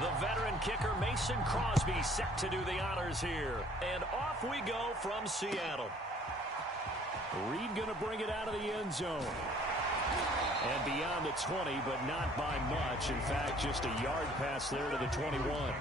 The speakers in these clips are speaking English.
The veteran kicker Mason Crosby set to do the honors here. And off we go from Seattle. Reed going to bring it out of the end zone. And beyond the 20, but not by much. In fact, just a yard pass there to the 21.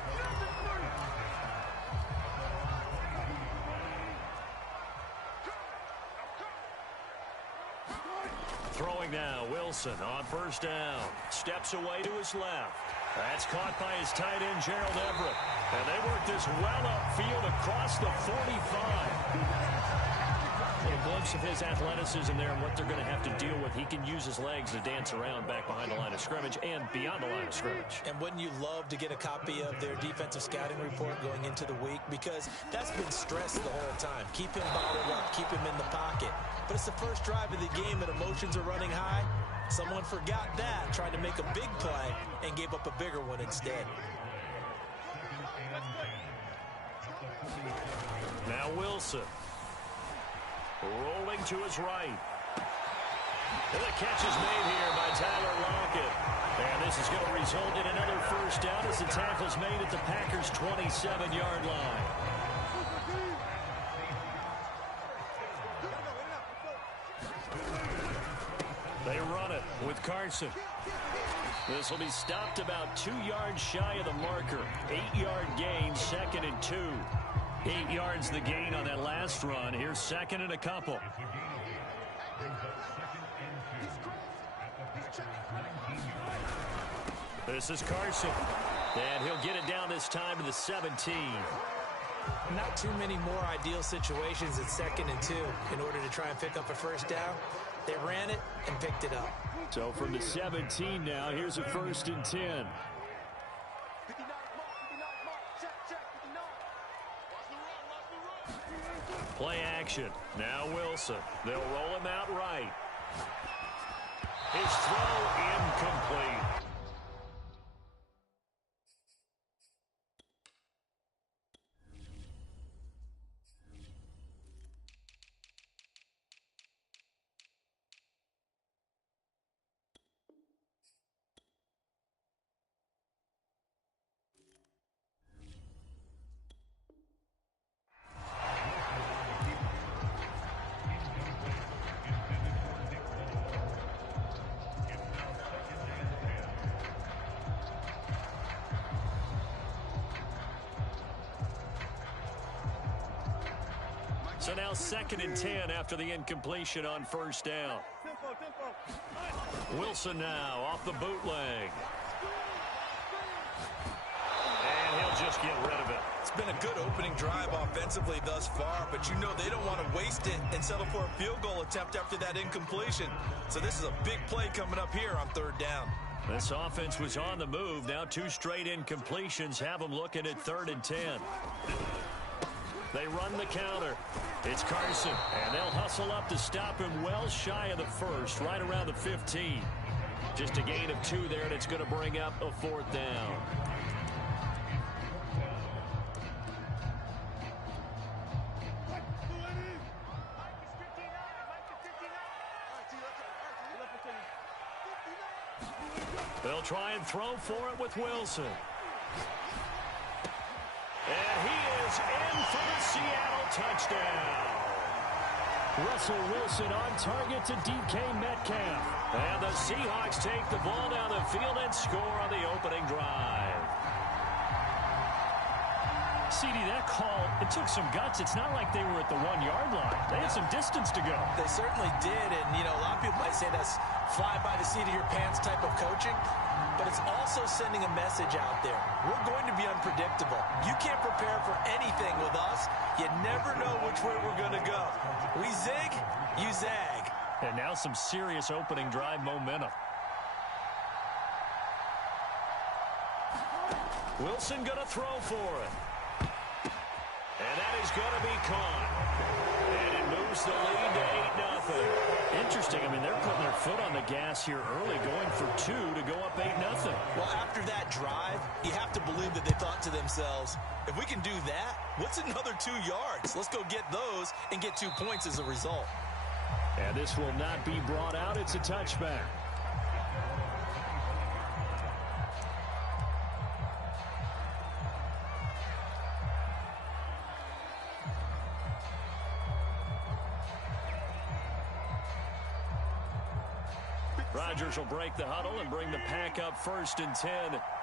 Throwing now, Wilson on first down. Steps away to his left. That's caught by his tight end, Gerald Everett. And they work this well upfield across the 45. A glimpse of his athleticism there and what they're going to have to deal with. He can use his legs to dance around back behind the line of scrimmage and beyond the line of scrimmage. And wouldn't you love to get a copy of their defensive scouting report going into the week? Because that's been stressed the whole time. Keep him bottled up, keep him in the pocket. But it's the first drive of the game and emotions are running high. Someone forgot that, tried to make a big play, and gave up a bigger one instead. Now Wilson. Rolling to his right. And the catch is made here by Tyler Lockett. And this is going to result in another first down as the tackle's made at the Packers' 27-yard line. They run it with Carson. This will be stopped about 2 yards shy of the marker. 8-yard gain, 2nd and 2. 8 yards the gain on that last run. Here's 2nd and a couple. This is Carson. And he'll get it down this time to the 17. Not too many more ideal situations at 2nd and 2 in order to try and pick up a first down. They ran it and picked it up. So from the 17 now, here's a 1st and 10. Play action. Now Wilson. They'll roll him out right. His throw incomplete. So now 2nd and 10 after the incompletion on first down. Wilson now off the bootleg. And he'll just get rid of it. It's been a good opening drive offensively thus far, but you know they don't want to waste it and settle for a field goal attempt after that incompletion. So this is a big play coming up here on 3rd down. This offense was on the move. Now 2 straight incompletions have them looking at 3rd and 10. They run the counter. It's Carson, and they'll hustle up to stop him well shy of the 1st, right around the 15. Just a gain of 2 there, and it's going to bring up a 4th down. They'll try and throw for it with Wilson. And he is in for the Seattle touchdown. Russell Wilson on target to DK Metcalf. And the Seahawks take the ball down the field and score on the opening drive. CD, that call, it took some guts. It's not like they were at the 1-yard line. They had some distance to go. They certainly did. And, you know, a lot of people might say that's fly by the seat of your pants type of coaching. But it's also sending a message out there. We're going to be unpredictable. You can't prepare for anything with us. You never know which way we're going to go. We zig, you zag. And now some serious opening drive momentum. Wilson going to throw for it. And that is going to be caught. And it moves the lead to 8-0. Interesting. I mean, they're putting their foot on the gas here early, going for 2 to go up 8-0. Well, after that drive, you have to believe that they thought to themselves, if we can do that, what's another 2 yards? Let's go get those and get 2 points as a result. And this will not be brought out. It's a touchback. Rodgers will break the huddle and bring the pack up 1st and 10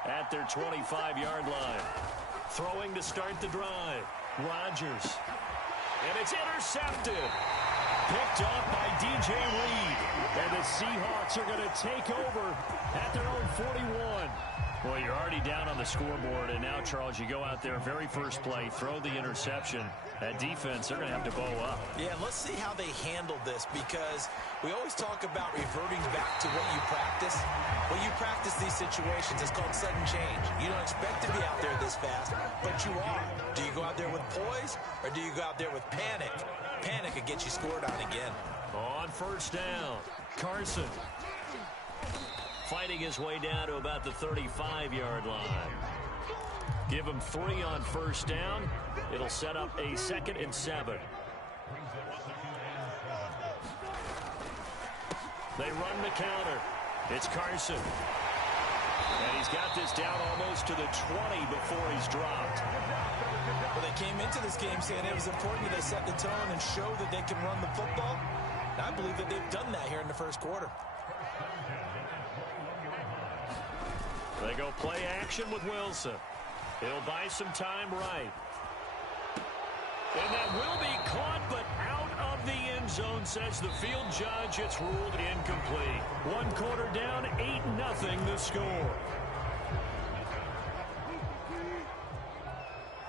at their 25-yard line. Throwing to start the drive. Rodgers. And it's intercepted. Picked up by DJ Reed. And the Seahawks are going to take over at their own 41. Well, you're already down on the scoreboard, and now, Charles, you go out there, very first play, throw the interception. That defense, they're going to have to bow up. Yeah, let's see how they handle this, because we always talk about reverting back to what you practice. When you practice these situations, it's called sudden change. You don't expect to be out there this fast, but you are. Do you go out there with poise, or do you go out there with panic? Panic could get you scored on again. On 1st down, Carson. Fighting his way down to about the 35-yard line. Give him 3 on 1st down. It'll set up a 2nd and 7. They run the counter. It's Carson. And he's got this down almost to the 20 before he's dropped. Well, they came into this game saying it was important that they set the tone and show that they can run the football. And I believe that they've done that here in the 1st quarter. They go play action with Wilson. He'll buy some time right. And that will be caught, but out of the end zone, says the field judge. It's ruled incomplete. 1 quarter down, 8-0 the score.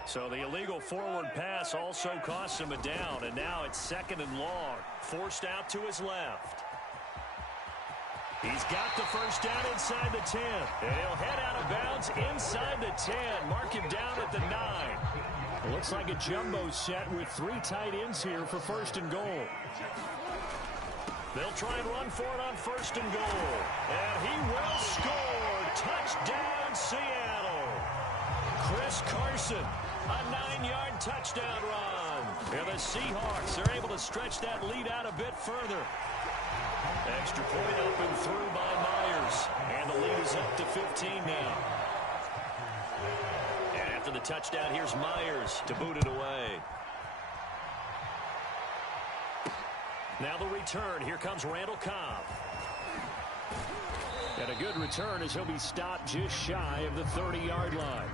So the illegal forward pass also costs him a down, and now it's 2nd and long. Forced out to his left. He's got the 1st down inside the 10. And he'll head out of bounds inside the 10. Mark him down at the 9. It looks like a jumbo set with 3 tight ends here for 1st and goal. They'll try and run for it on 1st and goal. And he will score. Touchdown, Seattle. Chris Carson, a 9-yard touchdown run. And the Seahawks are able to stretch that lead out a bit further. Extra point up and through by Myers. And the lead is up to 15 now. And after the touchdown, here's Myers to boot it away. Now the return. Here comes Randall Cobb. And a good return as he'll be stopped just shy of the 30-yard line.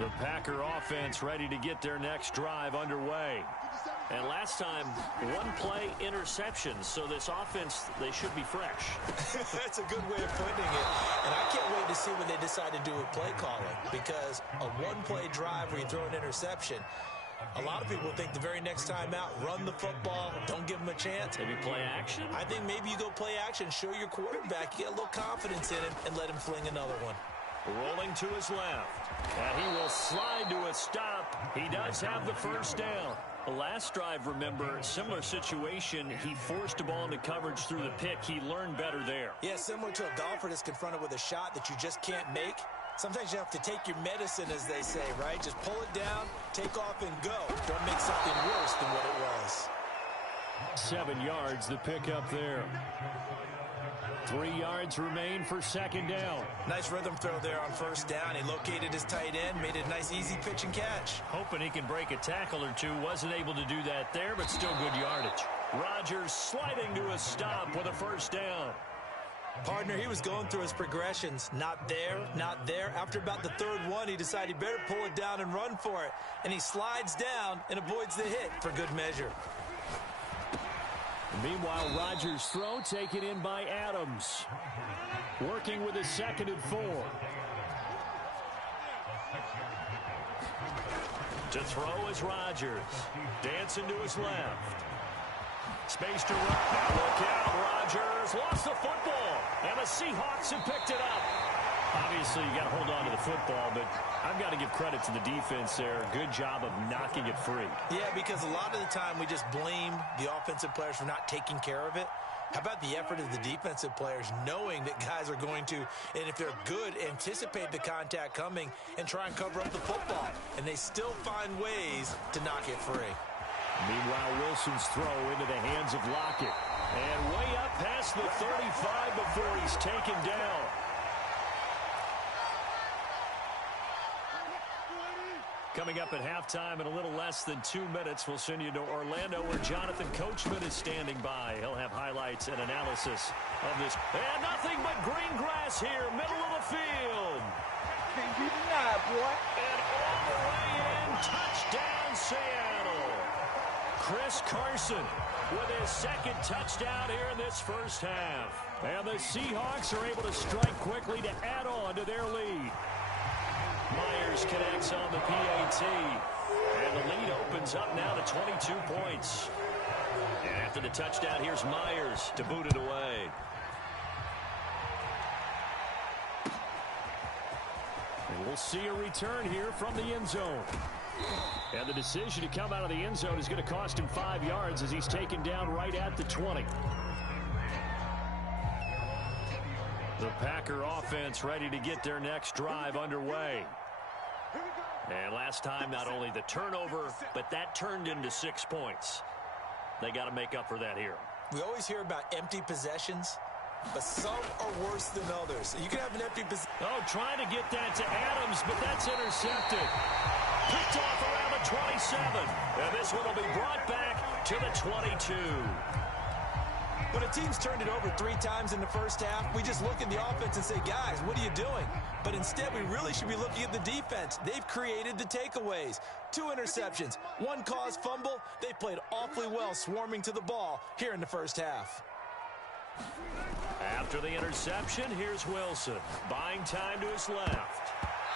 The Packer offense ready to get their next drive underway. And last time, 1-play interception. So this offense, they should be fresh. That's a good way of putting it. And I can't wait to see what they decide to do with play calling. Because a 1-play drive where you throw an interception, a lot of people think the very next time out, run the football, don't give them a chance. Maybe play action? I think maybe you go play action, show your quarterback, you get a little confidence in him, and let him fling another one. Rolling to his left. And he will slide to a stop. He does have the 1st down. The last drive, remember, similar situation. He forced a ball into coverage through the pick. He learned better there. Yeah, similar to a golfer that's confronted with a shot that you just can't make. Sometimes you have to take your medicine, as they say, right? Just pull it down, take off, and go. Don't make something worse than what it was. 7 yards, the pickup there. 3 yards remain for 2nd down. Nice rhythm throw there on 1st down. He located his tight end, made it a nice, easy pitch and catch. Hoping he can break a tackle or two. Wasn't able to do that there, but still good yardage. Rodgers sliding to a stop with a 1st down. Partner, he was going through his progressions. Not there, not there. After about the 3rd one, he decided he better pull it down and run for it. And he slides down and avoids the hit for good measure. Meanwhile, Rodgers' throw taken in by Adams. Working with his 2nd and 4. To throw is Rodgers. Dancing to his left. Space to run. Now look out. Rodgers lost the football. And the Seahawks have picked it up. Obviously, you got to hold on to the football, but I've got to give credit to the defense there. Good job of knocking it free. Yeah, because a lot of the time we just blame the offensive players for not taking care of it. How about the effort of the defensive players knowing that guys are going to, and if they're good, anticipate the contact coming and try and cover up the football. And they still find ways to knock it free. Meanwhile, Wilson's throw into the hands of Lockett. And way up past the 35 before he's taken down. Coming up at halftime in a little less than 2 minutes, we'll send you to Orlando where Jonathan Coachman is standing by. He'll have highlights and analysis of this. And nothing but green grass here, middle of the field. Can't be denied, boy. And all the way in, touchdown Seattle. Chris Carson with his second touchdown here in this first half. And the Seahawks are able to strike quickly to add on to their lead. Myers connects on the PAT. And the lead opens up now to 22 points. And after the touchdown, here's Myers to boot it away. And we'll see a return here from the end zone. And the decision to come out of the end zone is going to cost him 5 yards as he's taken down right at the 20. The Packer offense ready to get their next drive underway. And last time, not only the turnover, but that turned into 6 points. They got to make up for that here. We always hear about empty possessions, but some are worse than others. You can have an empty possession. Oh, trying to get that to Adams, but that's intercepted. Picked off around the 27. And this one will be brought back to the 22. When a team's turned it over 3 times in the first half, we just look at the offense and say, guys, what are you doing? But instead, we really should be looking at the defense. They've created the takeaways. 2 interceptions, 1 caused fumble. They played awfully well swarming to the ball here in the first half. After the interception, here's Wilson. Buying time to his left.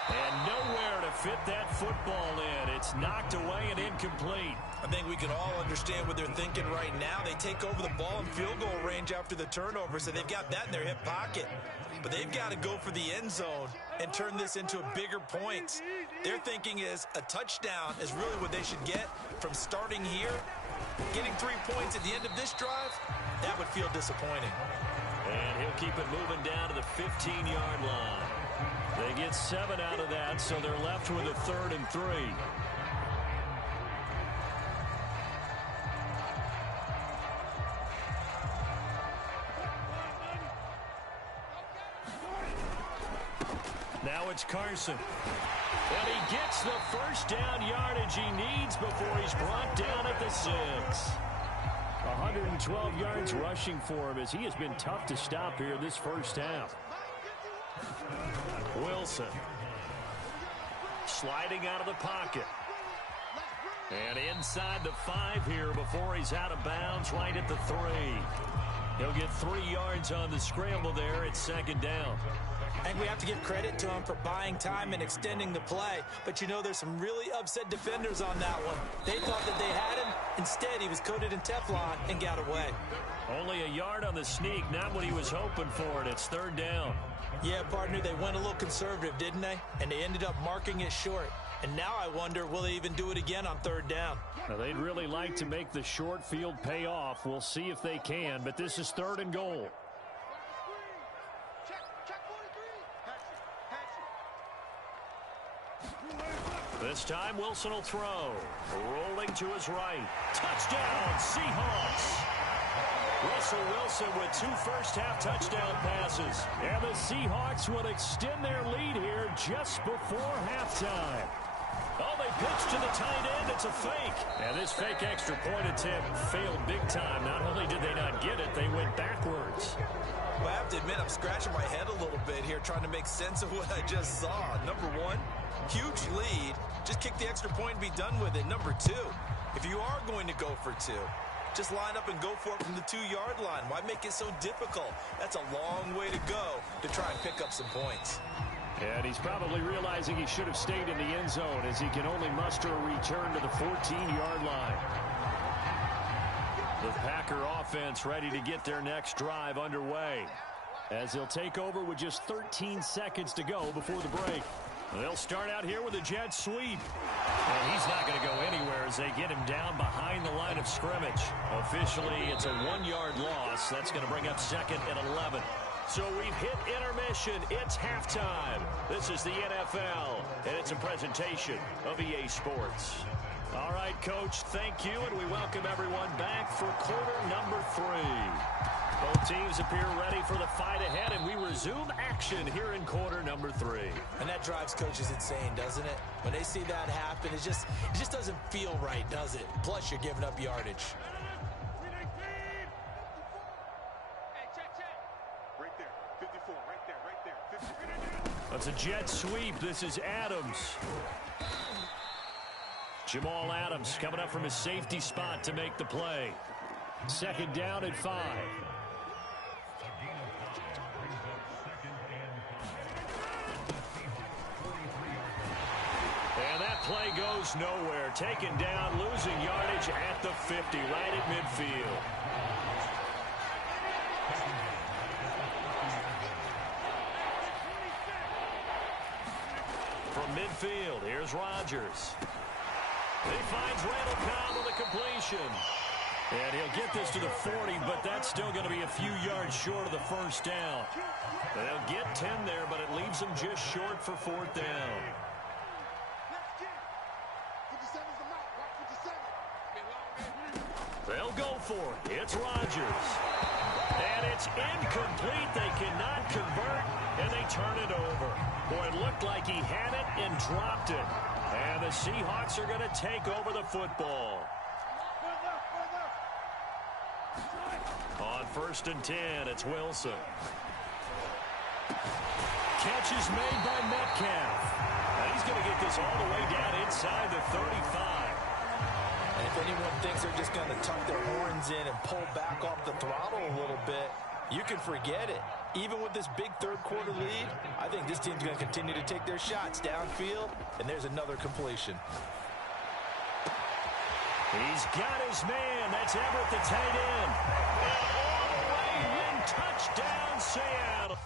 And nowhere to fit that football in. It's knocked away and incomplete. I think we can all understand what they're thinking right now. They take over the ball in field goal range after the turnover, so they've got that in their hip pocket. But they've got to go for the end zone and turn this into a bigger points. Their thinking is a touchdown is really what they should get from starting here. Getting 3 points at the end of this drive, that would feel disappointing. And he'll keep it moving down to the 15-yard line. They get 7 out of that, so they're left with a 3rd and 3. Now it's Carson. And he gets the first down yardage he needs before he's brought down at the 6. 112 yards rushing for him as he has been tough to stop here this first half. Wilson sliding out of the pocket. And inside the 5 here before he's out of bounds right at the 3. He'll get 3 yards on the scramble there at 2nd down. I think we have to give credit to him for buying time and extending the play. But, you know, there's some really upset defenders on that one. They thought that they had him. Instead, he was coated in Teflon and got away. Only a yard on the sneak, not what he was hoping for, and it's 3rd down. Yeah, partner, they went a little conservative, didn't they? And they ended up marking it short. And now I wonder, will they even do it again on 3rd down? Now, they'd really like to make the short field pay off. We'll see if they can, but this is 3rd and goal. This time, Wilson will throw. Rolling to his right. Touchdown, Seahawks. Russell Wilson with 2 first-half touchdown passes. And the Seahawks will extend their lead here just before halftime. Oh, they pitch to the tight end. It's a fake. And this fake extra point attempt failed big time. Not only did they not get it, they went backwards. Well, I have to admit, I'm scratching my head a little bit here trying to make sense of what I just saw. Number 1, huge lead. Just kick the extra point and be done with it. Number 2, if you are going to go for 2, just line up and go for it from the 2-yard line. Why make it so difficult? That's a long way to go to try and pick up some points. And he's probably realizing he should have stayed in the end zone as he can only muster a return to the 14-yard line. The Packer offense ready to get their next drive underway as they'll take over with just 13 seconds to go before the break. They'll start out here with a jet sweep. And he's not going to go anywhere as they get him down behind the line of scrimmage. Officially, it's a 1-yard loss. That's going to bring up 2nd and 11. So we've hit intermission. It's halftime. This is the NFL, and it's a presentation of EA Sports. All right, Coach, thank you, and we welcome everyone back for quarter number 3. Both teams appear ready for the fight ahead, and we resume action here in quarter number 3. And that drives coaches insane, doesn't it? When they see that happen, it just doesn't feel right, does it? Plus, you're giving up yardage. Right there, 54, right there. That's a jet sweep. This is Adams. Jamal Adams coming up from his safety spot to make the play. Second down at 5. And that play goes nowhere. Taken down, losing yardage at the 50, right at midfield. From midfield, here's Rodgers. He finds Randall Cobb with a completion. And he'll get this to the 40, but that's still going to be a few yards short of the first down. They'll get 10 there, but it leaves them just short for 4th down. They'll go for it. It's Rodgers. And it's incomplete. They cannot convert, and they turn it over. Boy, it looked like he had it and dropped it. And the Seahawks are going to take over the football. On 1st and 10, it's Wilson. Catch is made by Metcalf. And he's going to get this all the way down inside the 35. And if anyone thinks they're just going to tuck their horns in and pull back off the throttle a little bit, you can forget it. Even with this big third-quarter lead, I think this team's going to continue to take their shots downfield, and there's another completion. He's got his man. That's Everett, the tight end. And all the way in, touchdown, Seattle.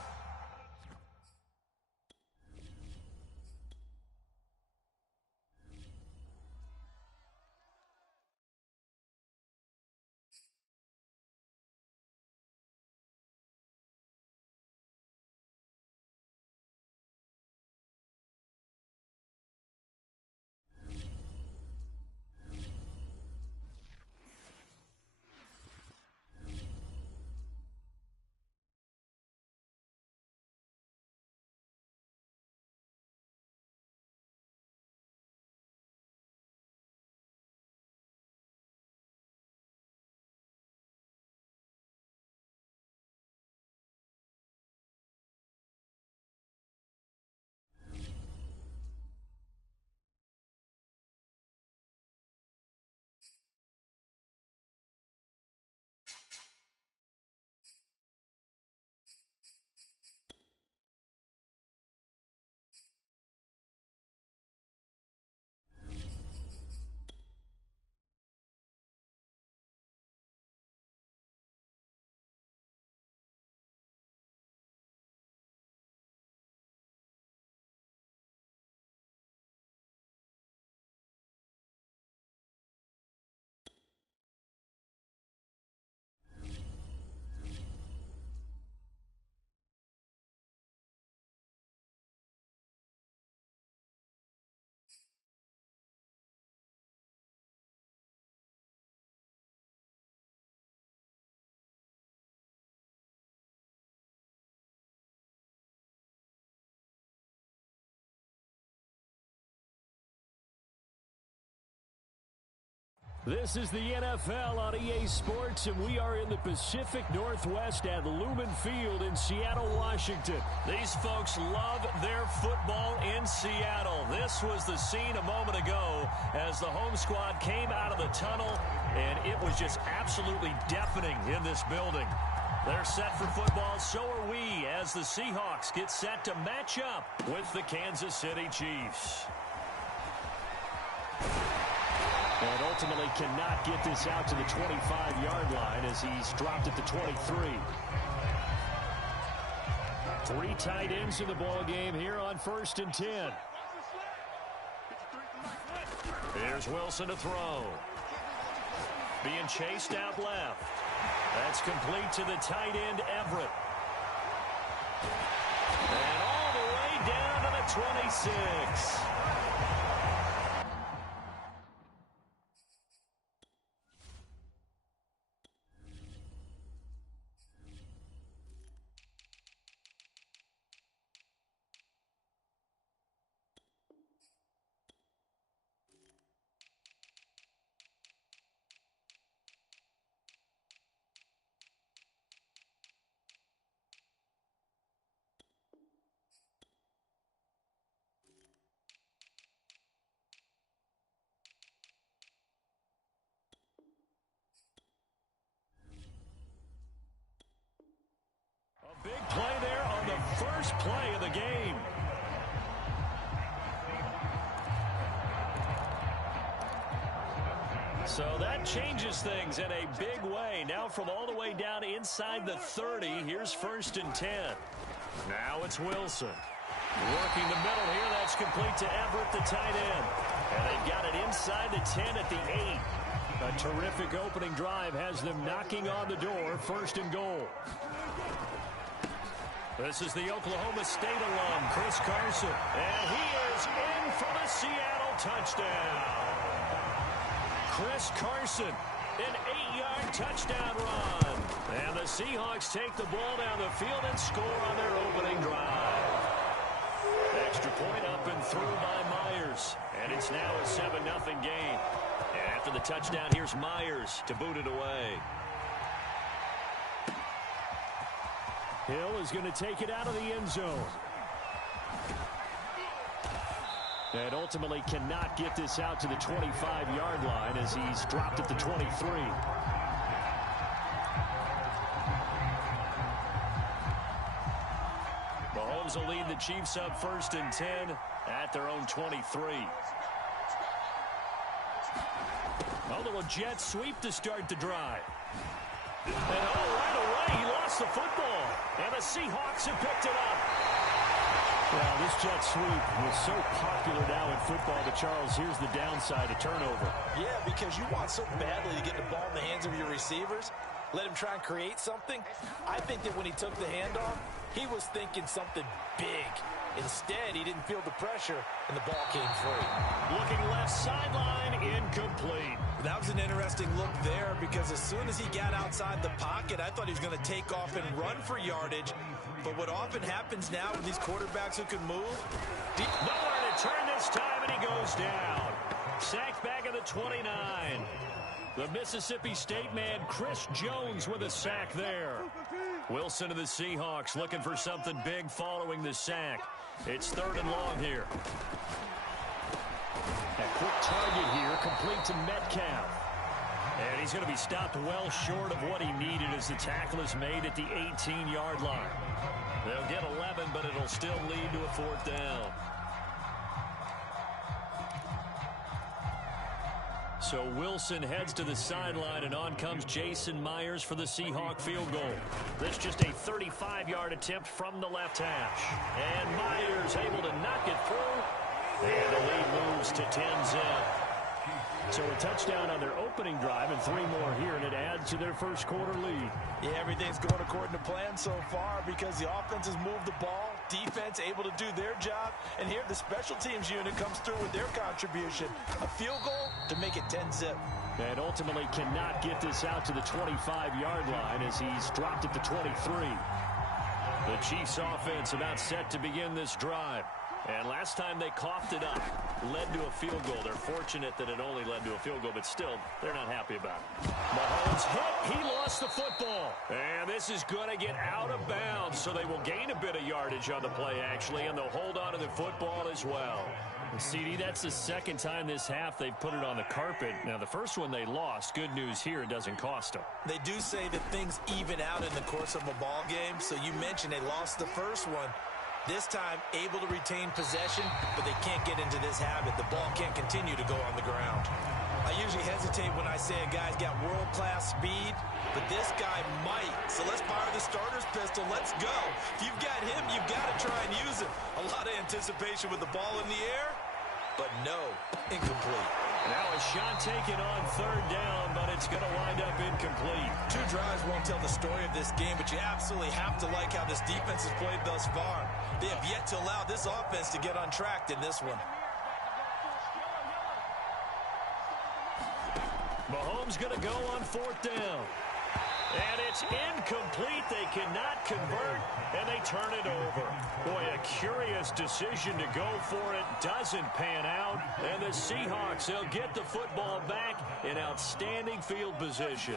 This is the NFL on EA Sports, and we are in the Pacific Northwest at Lumen Field in Seattle, Washington. These folks love their football in Seattle. This was the scene a moment ago as the home squad came out of the tunnel, and it was just absolutely deafening in this building. They're set for football, so are we, as the Seahawks get set to match up with the Kansas City Chiefs. And ultimately cannot get this out to the 25-yard line as he's dropped at the 23. 3 tight ends in the ball game here on 1st and 10. Here's Wilson to throw. Being chased out left. That's complete to the tight end, Everett. And all the way down to the 26. So that changes things in a big way. Now from all the way down inside the 30, here's 1st and 10. Now it's Wilson. Working the middle here, that's complete to Everett, the tight end. And they've got it inside the 10 at the 8. A terrific opening drive has them knocking on the door, 1st and goal. This is the Oklahoma State alum, Chris Carson. And he is in for the Seattle touchdown. Chris Carson, an 8-yard touchdown run. And the Seahawks take the ball down the field and score on their opening drive. Extra point up and through by Myers. And it's now a 7-0 game. And after the touchdown, here's Myers to boot it away. Hill is going to take it out of the end zone. And ultimately cannot get this out to the 25-yard line as he's dropped at the 23. Mahomes will lead the Chiefs up 1st and 10 at their own 23. A little jet sweep to start the drive. And right away, he lost the football. And the Seahawks have picked it up. Well, this jet sweep was so popular now in football, but Charles, here's the downside, a turnover. Yeah, because you want so badly to get the ball in the hands of your receivers, let him try and create something. I think that when he took the handoff, he was thinking something big. Instead, he didn't feel the pressure, and the ball came free. Looking left sideline, incomplete. That was an interesting look there because as soon as he got outside the pocket, I thought he was going to take off and run for yardage. But what often happens now with these quarterbacks who can move, nowhere to turn this time, and he goes down. Sacked back at the 29. The Mississippi State man, Chris Jones, with a sack there. Wilson of the Seahawks looking for something big following the sack. It's 3rd and long here. A quick target here, complete to Metcalf. And he's going to be stopped well short of what he needed as the tackle is made at the 18-yard line. They'll get 11, but it'll still lead to a 4th down. So Wilson heads to the sideline, and on comes Jason Myers for the Seahawk field goal. This just a 35-yard attempt from the left hash. And Myers able to knock it through. And the lead moves to 10-zip. So a touchdown on their opening drive and 3 more here, and it adds to their first quarter lead. Yeah, everything's going according to plan so far because the offense has moved the ball, defense able to do their job, and here the special teams unit comes through with their contribution. A field goal to make it 10-zip. And ultimately cannot get this out to the 25-yard line as he's dropped at the 23. The Chiefs offense about set to begin this drive. And last time they coughed it up, led to a field goal. They're fortunate that it only led to a field goal, but still, they're not happy about it. Mahomes hit. He lost the football. And this is going to get out of bounds, so they will gain a bit of yardage on the play, actually, and they'll hold on to the football as well. CD, that's the second time this half they've put it on the carpet. Now, the first one they lost. Good news here, it doesn't cost them. They do say that things even out in the course of a ball game. So you mentioned they lost the first one. This time, able to retain possession, but they can't get into this habit. The ball can't continue to go on the ground. I usually hesitate when I say a guy's got world-class speed, but this guy might. So let's fire the starter's pistol. Let's go. If you've got him, you've got to try and use it. A lot of anticipation with the ball in the air, but no, incomplete. Now a shot taken on 3rd down, but it's going to wind up incomplete. 2 drives won't tell the story of this game, but you absolutely have to like how this defense has played thus far. They have yet to allow this offense to get untracked in this one. Mahomes going to go on 4th down. And it's incomplete. They cannot convert, and they turn it over. Boy, a curious decision to go for it. Doesn't pan out. And the Seahawks, they'll get the football back in outstanding field position.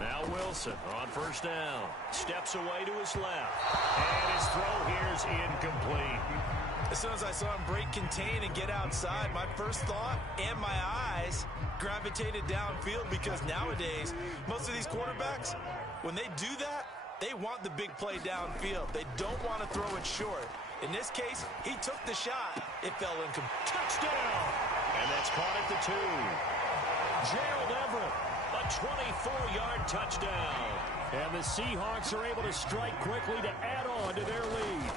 Now Wilson on 1st down. Steps away to his left. And his throw here is incomplete. As soon as I saw him break contain and get outside, my first thought and my eyes gravitated downfield because nowadays, most of these quarterbacks, when they do that, they want the big play downfield. They don't want to throw it short. In this case, he took the shot. It fell incomplete. Touchdown! And that's caught at the 2. Gerald Everett, a 24-yard touchdown. And the Seahawks are able to strike quickly to add on to their lead.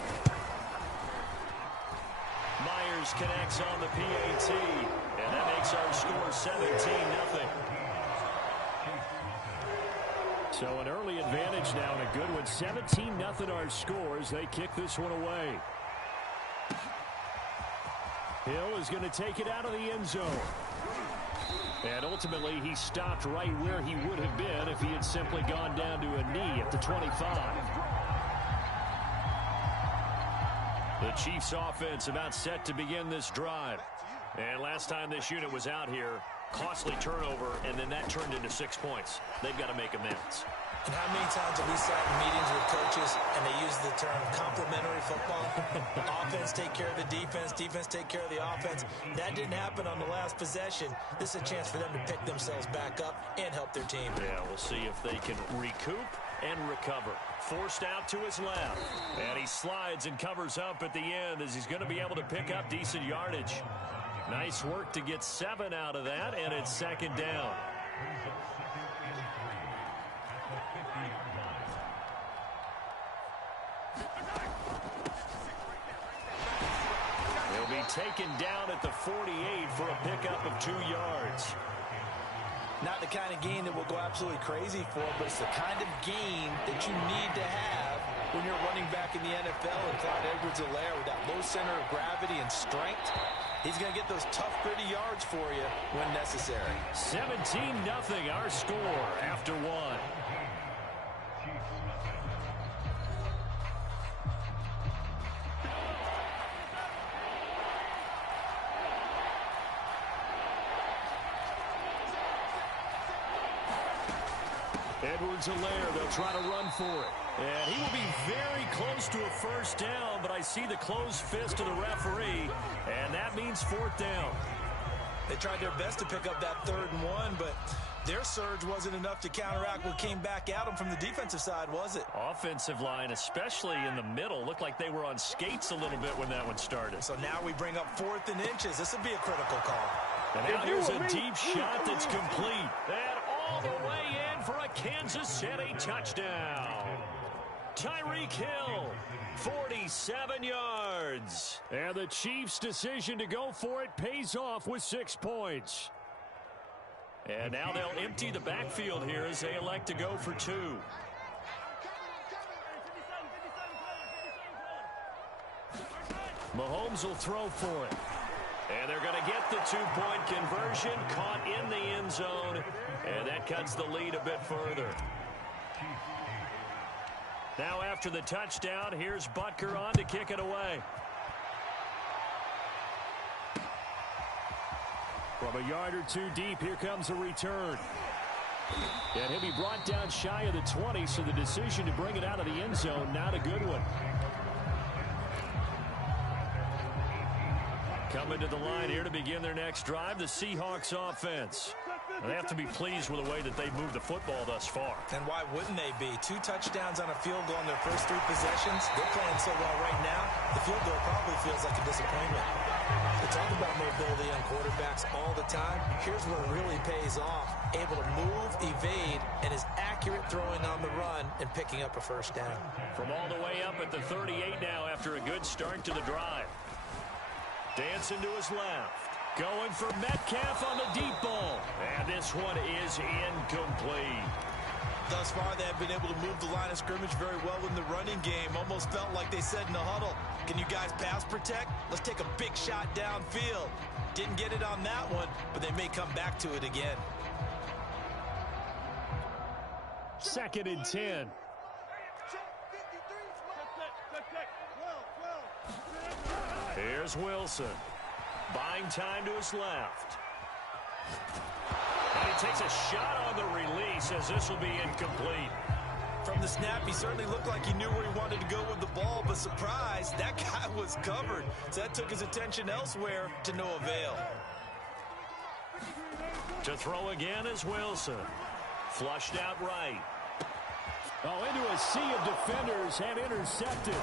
Myers connects on the PAT, and that makes our score 17-0. So an early advantage now and a good one. 17-0 our score as they kick this one away. Hill is going to take it out of the end zone. And ultimately, he stopped right where he would have been if he had simply gone down to a knee at the 25. The Chiefs' offense about set to begin this drive. And last time this unit was out here, costly turnover, and then that turned into 6 points. They've got to make amends. And how many times have we sat in meetings with coaches and they use the term complementary football? Offense take care of the defense, defense take care of the offense. That didn't happen on the last possession. This is a chance for them to pick themselves back up and help their team. Yeah, we'll see if they can recoup and recover. Forced out to his left. And he slides and covers up at the end as he's going to be able to pick up decent yardage. Nice work to get 7 out of that, and it's second down. He'll be taken down at the 48 for a pickup of 2 yards. Not the kind of game that we'll go absolutely crazy for, but it's the kind of game that you need to have when you're running back in the NFL. And Clyde Edwards-Helaire with that low center of gravity and strength, he's going to get those tough, gritty yards for you when necessary. 17-0 our score after 1. Edwards-Helaire, they'll try to run for it. And he will be very close to a first down, but I see the closed fist of the referee, and that means 4th down. They tried their best to pick up that 3rd and 1, but their surge wasn't enough to counteract what came back at them from the defensive side, was it? Offensive line, especially in the middle, looked like they were on skates a little bit when that one started. So now we bring up 4th and inches. This would be a critical call. And now here's a deep shot that's complete. And all the way in for a Kansas City touchdown. Tyreek Hill, 47 yards. And the Chiefs' decision to go for it pays off with 6 points. And now they'll empty the backfield here as they elect to go for 2. Mahomes will throw for it. And they're going to get the 2-point conversion, caught in the end zone, and that cuts the lead a bit further. Now after the touchdown, here's Butker on to kick it away. From a yard or 2 deep, here comes a return. And he'll be brought down shy of the 20, so the decision to bring it out of the end zone, not a good one. Coming to the line here to begin their next drive, the Seahawks offense. They have to be pleased with the way that they've moved the football thus far. And why wouldn't they be? 2 touchdowns on a field goal in their first 3 possessions. They're playing so well right now, the field goal probably feels like a disappointment. We talk about mobility on quarterbacks all the time. Here's where it really pays off. Able to move, evade, and is accurate throwing on the run and picking up a first down. From all the way up at the 38 now after a good start to the drive. Dancing to his left. Going for Metcalf on the deep ball. And this one is incomplete. Thus far, they have been able to move the line of scrimmage very well in the running game. Almost felt like they said in the huddle, can you guys pass protect? Let's take a big shot downfield. Didn't get it on that one, but they may come back to it again. 2nd and 10. Here's Wilson. Buying time to his left. And he takes a shot on the release as this will be incomplete. From the snap, he certainly looked like he knew where he wanted to go with the ball, but surprise, that guy was covered. So that took his attention elsewhere to no avail. To throw again is Wilson. Flushed out right. Oh, into a sea of defenders and intercepted.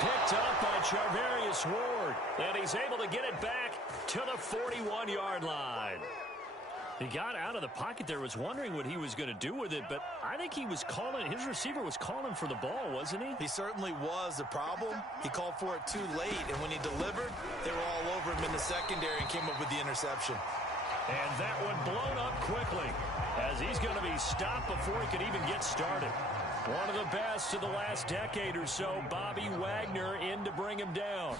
Picked up by Charvarius Ward. And he's able to get it back to the 41-yard line. He got out of the pocket there, was wondering what he was going to do with it, but I think he was calling, his receiver was calling for the ball, wasn't he? He certainly was. The problem, he called for it too late, and when he delivered, they were all over him in the secondary and came up with the interception. And that one blown up quickly, as he's going to be stopped before he could even get started. One of the best of the last decade or so, Bobby Wagner in to bring him down.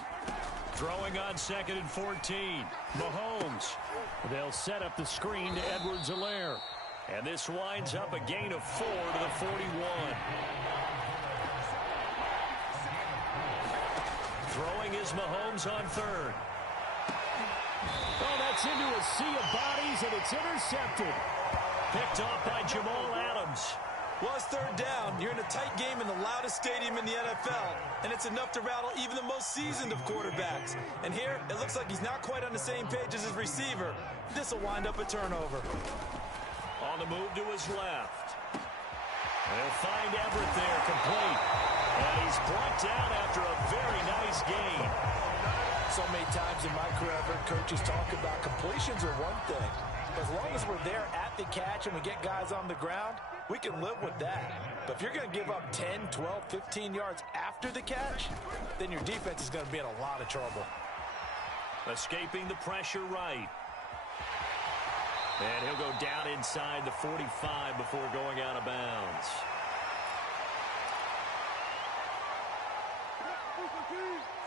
Throwing on 2nd and 14. Mahomes. They'll set up the screen to Edwards-Helaire. And this winds up a gain of 4 to the 41. Throwing is Mahomes on 3rd. Oh, that's into a sea of bodies, and it's intercepted. Picked off by Jamal Adams. Well, it's 3rd down. You're in a tight game in the loudest stadium in the NFL, and it's enough to rattle even the most seasoned of quarterbacks. And here, it looks like he's not quite on the same page as his receiver. This will wind up a turnover. On the move to his left. They'll find Everett there, complete. And he's brought down after a very nice gain. So many times in my career, I've heard coaches talk about completions are one thing. As long as we're there at the catch and we get guys on the ground, we can live with that. But if you're going to give up 10, 12, 15 yards after the catch, then your defense is going to be in a lot of trouble. Escaping the pressure right. And he'll go down inside the 45 before going out of bounds.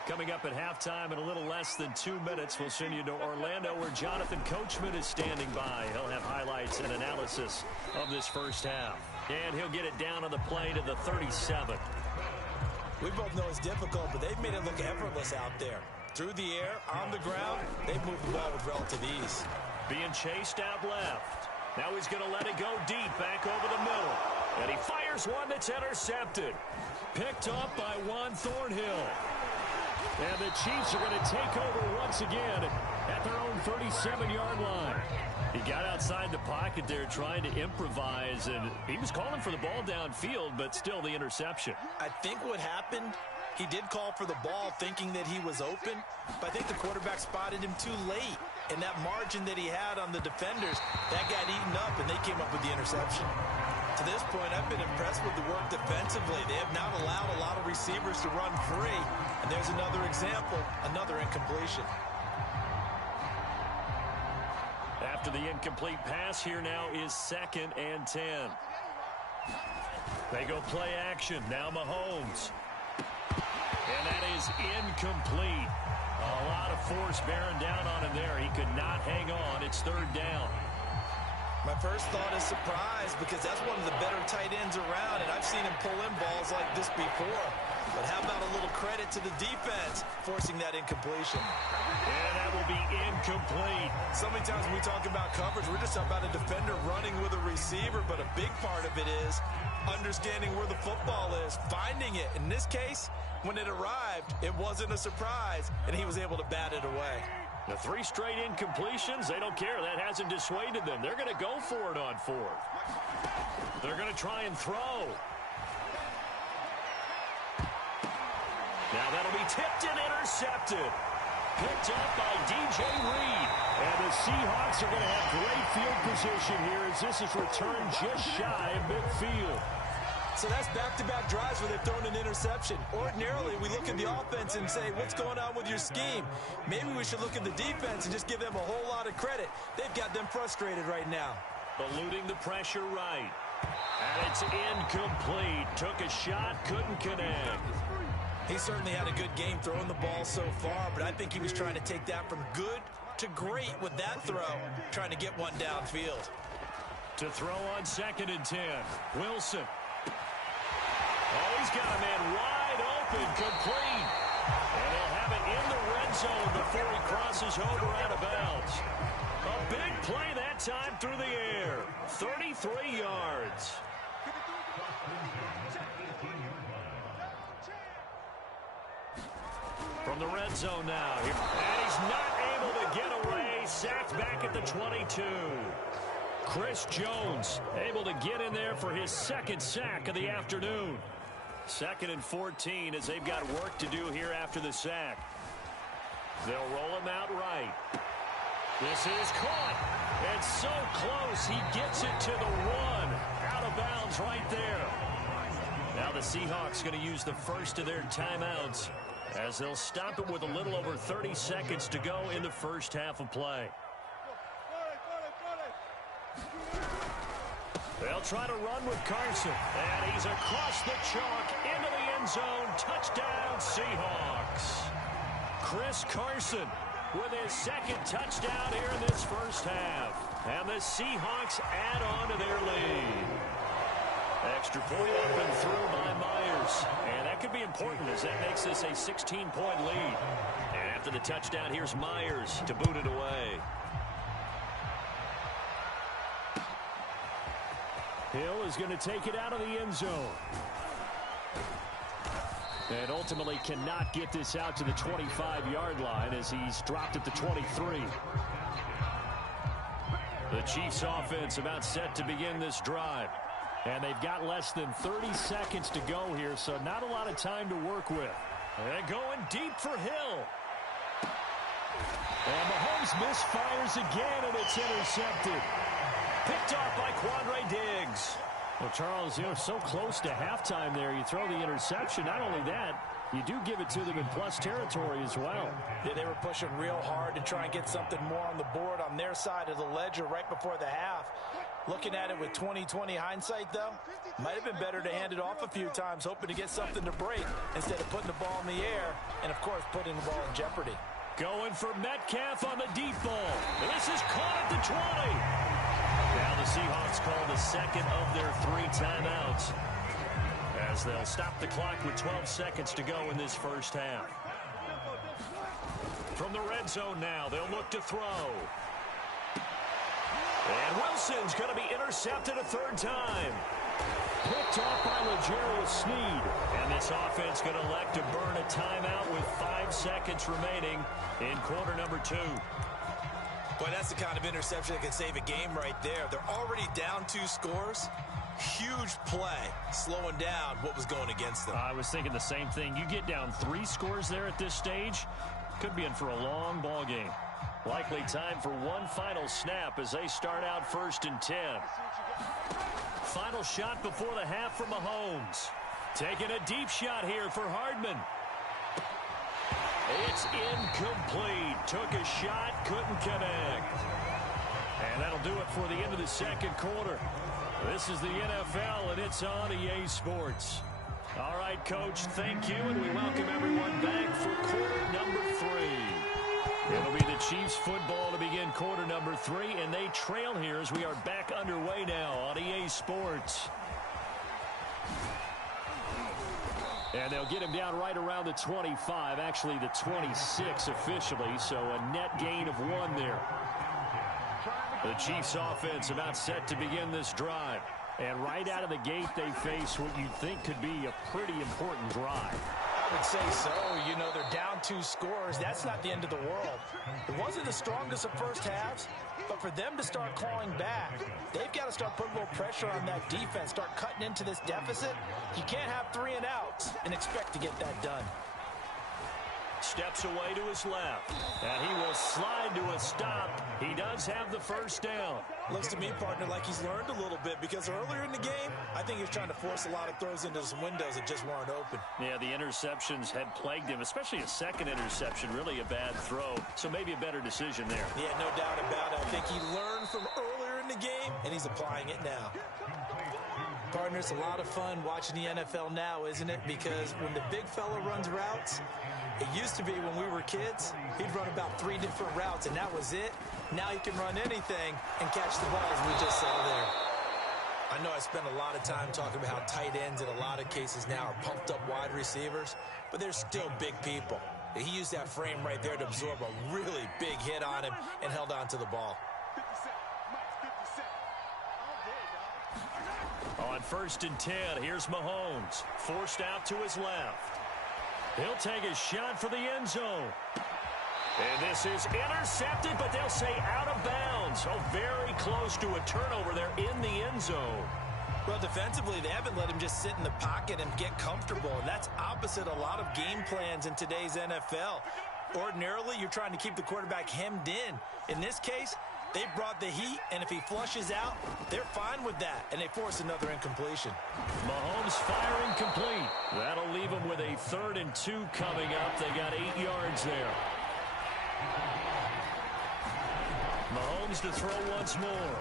Coming up at halftime in a little less than 2 minutes, we'll send you to Orlando where Jonathan Coachman is standing by. He'll have highlights and analysis of this first half. And he'll get it down on the play to the 37. We both know it's difficult, but they've made it look effortless out there. Through the air, on the ground, they've moved the ball with relative ease. Being chased out left. Now he's going to let it go deep, back over the middle. And he fires one that's intercepted. Picked off by Juan Thornhill. And the Chiefs are going to take over once again at their own 37-yard line. He got outside the pocket there trying to improvise, and he was calling for the ball downfield, but still the interception. I think what happened, he did call for the ball thinking that he was open, but I think the quarterback spotted him too late. And that margin that he had on the defenders, that got eaten up, and they came up with the interception. To this point, I've been impressed with the work defensively. They have not allowed a lot of receivers to run free. And there's another example, another incompletion. After the incomplete pass, here now is 2nd and 10. They go play action. Now Mahomes. And that is incomplete. A lot of force bearing down on him there. He could not hang on. It's 3rd down. My first thought is surprise, because that's one of the better tight ends around, and I've seen him pull in balls like this before. But how about a little credit to the defense forcing that incompletion? And that will be incomplete. So many times when we talk about coverage, we're just talking about a defender running with a receiver, but a big part of it is understanding where the football is, finding it. In this case, when it arrived, it wasn't a surprise, and he was able to bat it away. The 3 straight incompletions, they don't care. That hasn't dissuaded them. They're going to go for it on 4th. They're going to try and throw. Now that'll be tipped and intercepted. Picked up by DJ Reed. And the Seahawks are going to have great field position here as this is returned just shy of midfield. So that's back-to-back drives where they've thrown an interception. Ordinarily, we look at the offense and say, what's going on with your scheme? Maybe we should look at the defense and just give them a whole lot of credit. They've got them frustrated right now. Eluding the pressure right. And it's incomplete. Took a shot, couldn't connect. He certainly had a good game throwing the ball so far, but I think he was trying to take that from good to great with that throw, trying to get one downfield. To throw on 2nd and 10, Wilson. Oh, he's got a man wide open, complete. And he'll have it in the red zone before he crosses over out of bounds. A big play that time through the air. 33 yards. From the red zone now. And he's not able to get away. Sacked back at the 22. Chris Jones able to get in there for his 2nd sack of the afternoon. 2nd and 14 as they've got work to do here after the sack. They'll roll him out right. This is caught. And so close, he gets it to the 1. Out of bounds right there. Now the Seahawks going to use the first of their timeouts as they'll stop it with a little over 30 seconds to go in the first half of play. They'll try to run with Carson. And he's across the chalk into the end zone. Touchdown, Seahawks. Chris Carson with his second touchdown here in this first half. And the Seahawks add on to their lead. Extra point up and through by Myers. And that could be important as that makes this a 16-point lead. And after the touchdown, here's Myers to boot it away. Hill is going to take it out of the end zone. And ultimately cannot get this out to the 25-yard line as he's dropped at the 23. The Chiefs offense about set to begin this drive. And they've got less than 30 seconds to go here, so not a lot of time to work with. And going deep for Hill. And Mahomes misfires again, and it's intercepted. Picked off by Quandre Diggs. Well, Charles, so close to halftime there. You throw the interception. Not only that, you do give it to them in plus territory as well. Yeah, they were pushing real hard to try and get something more on the board on their side of the ledger right before the half. Looking at it with 20/20 hindsight, though, might have been better to hand it off a few times, hoping to get something to break instead of putting the ball in the air and, of course, putting the ball in jeopardy. Going for Metcalf on the deep ball. This is caught at the 20. Now the Seahawks call the second of their 3 timeouts as they'll stop the clock with 12 seconds to go in this first half. From the red zone now, they'll look to throw. And Wilson's going to be intercepted a third time. Picked off by L'Jarius Sneed. And this offense going to elect to burn a timeout with 5 seconds remaining in quarter number 2. Boy, that's the kind of interception that can save a game right there. They're already down 2 scores. Huge play, slowing down what was going against them. I was thinking the same thing. You get down 3 scores there at this stage, could be in for a long ball game. Likely time for one final snap as they start out 1st and 10. Final shot before the half from Mahomes. Taking a deep shot here for Hardman. It's incomplete. Took a shot, couldn't connect. And that'll do it for the end of the second quarter. This is the NFL, and it's on EA Sports. All right, Coach, thank you, and we welcome everyone back for quarter number 3. It'll be the Chiefs football to begin quarter number 3, and they trail here as we are back underway now on EA Sports. And they'll get him down right around the 25, actually the 26 officially, so a net gain of 1 there. The Chiefs offense about set to begin this drive. And right out of the gate, they face what you'd think could be a pretty important drive. I would say so. You know, they're down 2 scores. That's not the end of the world. It wasn't the strongest of first halves, but for them to start clawing back, they've got to start putting a little pressure on that defense, start cutting into this deficit. You can't have 3 and outs and expect to get that done. Steps away to his left, and he will slide to a stop. He does have the first down. Looks to me, partner, like he's learned a little bit because earlier in the game, I think he was trying to force a lot of throws into some windows that just weren't open. Yeah, the interceptions had plagued him, especially a second interception, really a bad throw. So maybe a better decision there. Yeah, no doubt about it. I think he learned from earlier in the game, and he's applying it now. Partner, it's a lot of fun watching the NFL now, isn't it? Because when the big fella runs routes, it used to be when we were kids, he'd run about 3 different routes, and that was it. Now he can run anything and catch the ball, as we just saw there. I know I spent a lot of time talking about how tight ends in a lot of cases now are pumped up wide receivers, but they're still big people. He used that frame right there to absorb a really big hit on him and held on to the ball. On 1st and 10, here's Mahomes. Forced out to his left. He'll take a shot for the end zone. And this is intercepted, but they'll say out of bounds. Oh, very close to a turnover there in the end zone. Well, defensively, they haven't let him just sit in the pocket and get comfortable. And that's opposite a lot of game plans in today's NFL. Ordinarily, you're trying to keep the quarterback hemmed in. In this case, they brought the heat, and if he flushes out, they're fine with that, and they force another incompletion. Mahomes firing complete. That'll leave him with a 3rd and 2 coming up. They got 8 yards there. Mahomes to throw once more.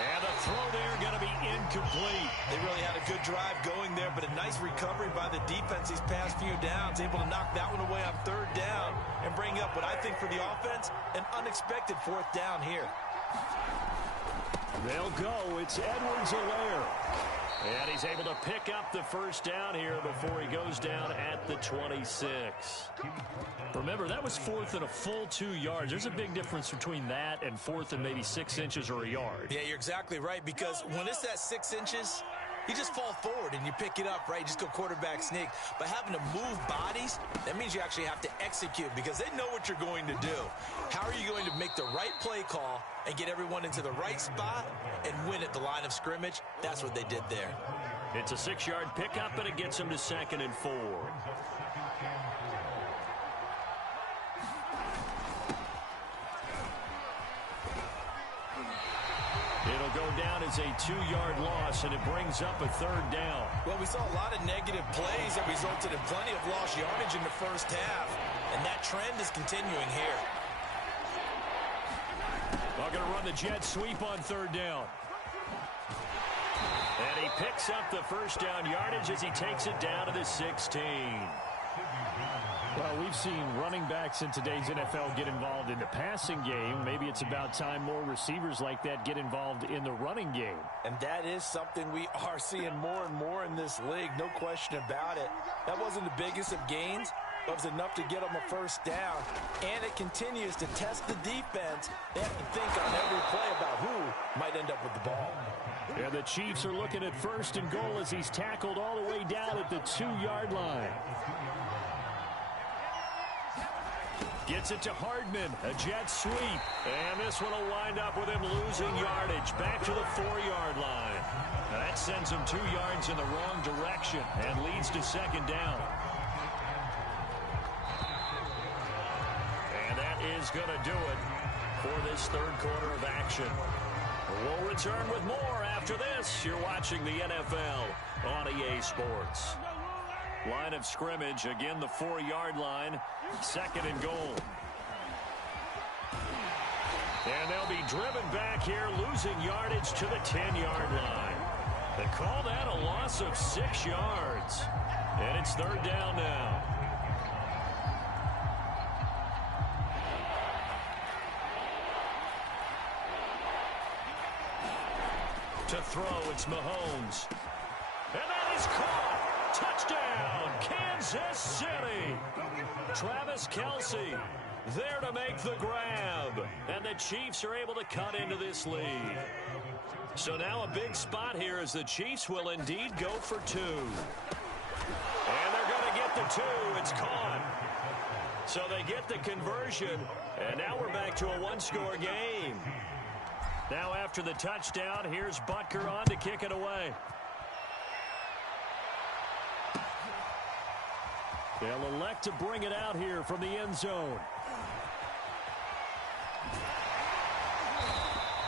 And the throw there going to be incomplete. They really had a good drive going there, but a nice recovery by the defense these past few downs, able to knock that one away on 3rd down and bring up what I think for the offense, an unexpected 4th down here. They'll go. It's Edwards-Helaire. And he's able to pick up the 1st down here before he goes down at the 26. Remember, that was 4th and a full 2 yards. There's a big difference between that and 4th and maybe 6 inches or a yard. Yeah, you're exactly right, because when it's that 6 inches, you just fall forward and you pick it up, right? You just go quarterback sneak. But having to move bodies, that means you actually have to execute because they know what you're going to do. How are you going to make the right play call and get everyone into the right spot and win at the line of scrimmage? That's what they did there. It's a 6-yard pickup, and it gets them to 2nd and 4. It'll go down as a 2-yard loss, and it brings up a 3rd down. Well, we saw a lot of negative plays that resulted in plenty of lost yardage in the first half, and that trend is continuing here. They're going to run the jet sweep on 3rd down. And he picks up the 1st down yardage as he takes it down to the 16. Well, we've seen running backs in today's NFL get involved in the passing game. Maybe it's about time more receivers like that get involved in the running game. And that is something we are seeing more and more in this league, no question about it. That wasn't the biggest of gains, but it was enough to get them a 1st down. And it continues to test the defense. They have to think on every play about who might end up with the ball. And the Chiefs are looking at 1st and goal as he's tackled all the way down at the 2-yard line. Gets it to Hardman, a jet sweep. And this one will wind up with him losing yardage back to the 4-yard line. Now that sends him 2 yards in the wrong direction and leads to 2nd down. And that is going to do it for this 3rd quarter of action. We'll return with more after this. You're watching the NFL on EA Sports. Line of scrimmage, again the 4-yard line, 2nd and goal. And they'll be driven back here, losing yardage to the 10-yard line. They call that a loss of 6 yards. And it's 3rd down now. To throw, it's Mahomes. And that is caught. Touchdown, Kansas City. Travis Kelce there to make the grab. And the Chiefs are able to cut into this lead. So now a big spot here as the Chiefs will indeed go for 2. And they're going to get the 2. It's caught. So they get the conversion. And now we're back to a 1-score game. Now after the touchdown, here's Butker on to kick it away. They'll elect to bring it out here from the end zone.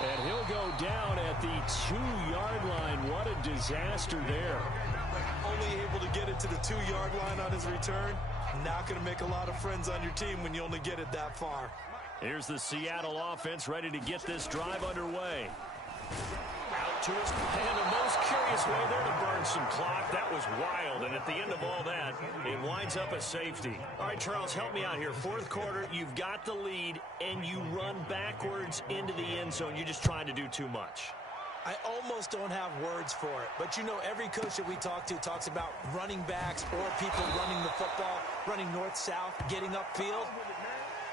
And he'll go down at the 2-yard line. What a disaster there. Only able to get it to the 2-yard line on his return. Not going to make a lot of friends on your team when you only get it that far. Here's the Seattle offense ready to get this drive underway. Out to his and the most curious way there to burn some clock. That was wild, and at the end of all that, it winds up a safety. All right, Charles, help me out here. 4th quarter, you've got the lead, and you run backwards into the end zone. You're just trying to do too much. I almost don't have words for it, but you know every coach that we talk to talks about running backs or people running the football, running north-south, getting upfield.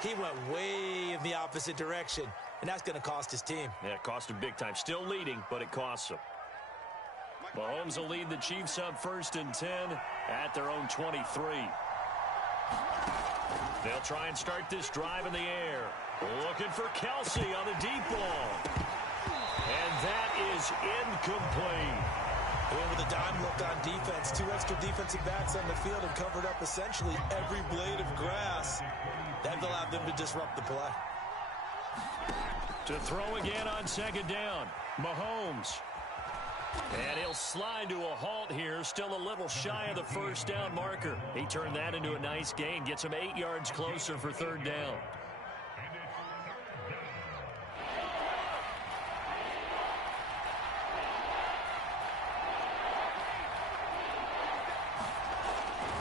He went way in the opposite direction, and that's going to cost his team. Yeah, it cost him big time. Still leading, but it costs him. Mahomes will lead the Chiefs up 1st and 10 at their own 23. They'll try and start this drive in the air. Looking for Kelce on the deep ball. And that is incomplete. They went with a dime look on defense. 2 extra defensive backs on the field and covered up essentially every blade of grass. That allowed them to disrupt the play. To throw again on second down, Mahomes. And he'll slide to a halt here, still a little shy of the first down marker. He turned that into a nice gain, gets him 8 yards closer for third down.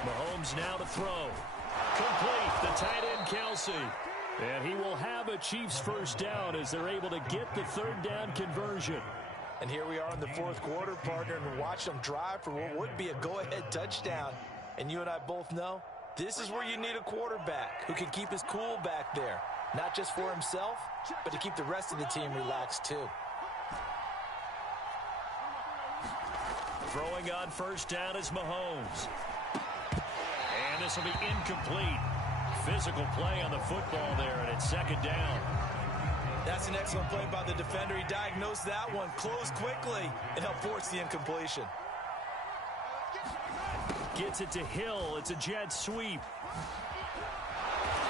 Mahomes now to throw. Complete, the tight end Kelsey. And he will have a Chiefs first down as they're able to get the third down conversion. And here we are in the fourth quarter, partner, and watch them drive for what would be a go-ahead touchdown. And you and I both know this is where you need a quarterback who can keep his cool back there. Not just for himself, but to keep the rest of the team relaxed too. Throwing on first down is Mahomes. And this will be incomplete. Physical play on the football there, and it's second down. That's an excellent play by the defender. He diagnosed that one, closed quickly, and helped force the incompletion. Gets it to Hill. It's a jet sweep.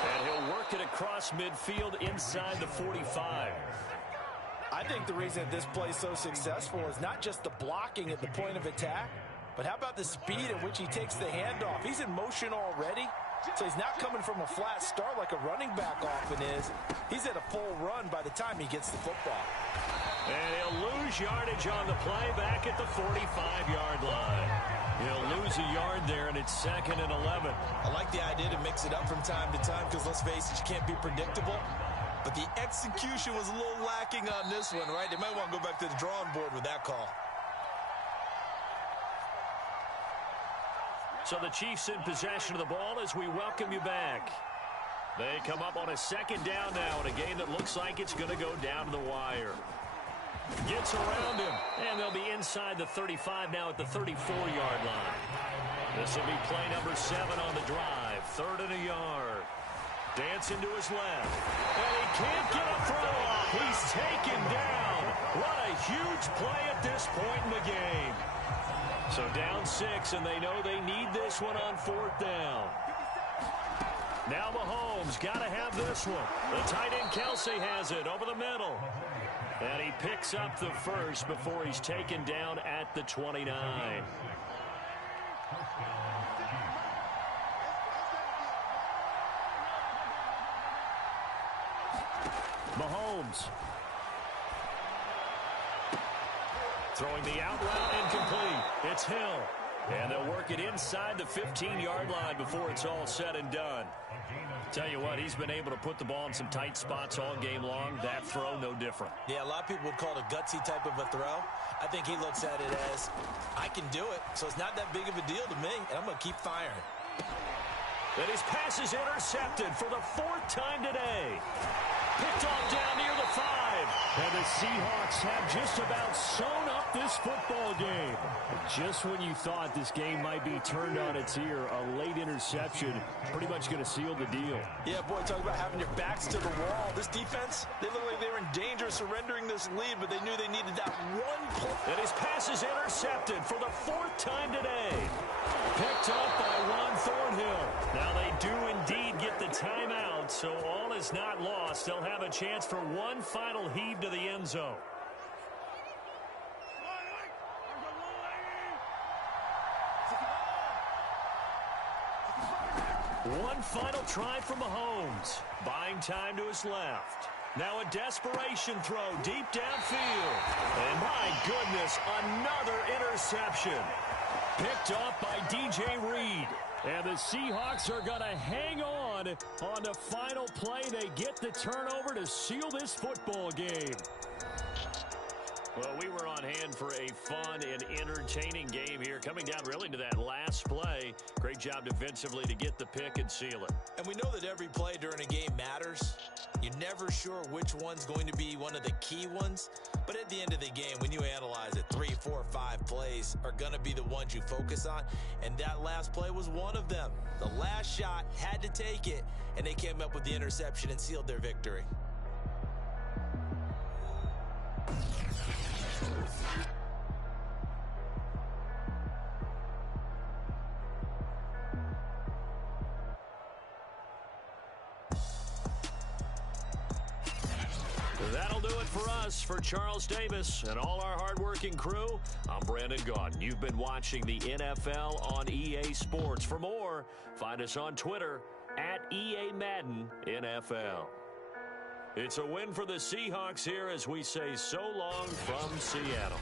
And he'll work it across midfield inside the 45. I think the reason that this play is so successful is not just the blocking at the point of attack, but how about the speed at which he takes the handoff? He's in motion already, so he's not coming from a flat start like a running back often is. He's at a full run by the time he gets the football. And he'll lose yardage on the play back at the 45-yard line. He'll lose a yard there, and it's 2nd and 11. I like the idea to mix it up from time to time because, let's face it, you can't be predictable. But the execution was a little lacking on this one, right? They might want to go back to the drawing board with that call. So the Chiefs in possession of the ball as we welcome you back. They come up on a second down now in a game that looks like it's going to go down to the wire. Gets around him, and they'll be inside the 35 now at the 34-yard line. This will be play number 7 on the drive. 3rd and a yard. Dancing to his left. And he can't get a throw off. He's taken down. What a huge play at this point in the game. So down 6, and they know they need this one on 4th down. Now Mahomes got to have this one. The tight end Kelsey has it over the middle. And he picks up the first before he's taken down at the 29. Mahomes. Throwing the out route incomplete. It's Hill. And they'll work it inside the 15-yard line before it's all said and done. Tell you what, he's been able to put the ball in some tight spots all game long. That throw, no different. Yeah, a lot of people would call it a gutsy type of a throw. I think he looks at it as, I can do it, so it's not that big of a deal to me, and I'm going to keep firing. And his pass is intercepted for the 4th time today. Picked off down near the 5. And the Seahawks have just about sewn up this football game. Just when you thought this game might be turned on its ear, a late interception pretty much going to seal the deal. Yeah, boy, talk about having your backs to the wall. This defense, they look like they were in danger of surrendering this lead, but they knew they needed that one play. And his pass is intercepted for the 4th time today. Picked up by Juan Thornhill. Now they do indeed get the timeout, so all is not lost. They'll have a chance for one final heave to the end zone. One final try from Mahomes. Buying time to his left. Now a desperation throw deep downfield. And my goodness, another interception. Picked off by DJ Reed. And the Seahawks are going to hang on the final play. They get the turnover to seal this football game. Well, we were on hand for a fun and entertaining game here. Coming down really to that last play. Great job defensively to get the pick and seal it. And we know that every play during a game matters. You're never sure which one's going to be one of the key ones. But at the end of the game, when you analyze it, 3, 4, 5 plays are going to be the ones you focus on. And that last play was one of them. The last shot had to take it, and they came up with the interception and sealed their victory. for us. For Charles Davis and all our hardworking crew, I'm Brandon Gaudin. You've been watching the NFL on EA Sports. For more, find us on Twitter at EA Madden NFL. It's a win for the Seahawks here as we say so long from Seattle.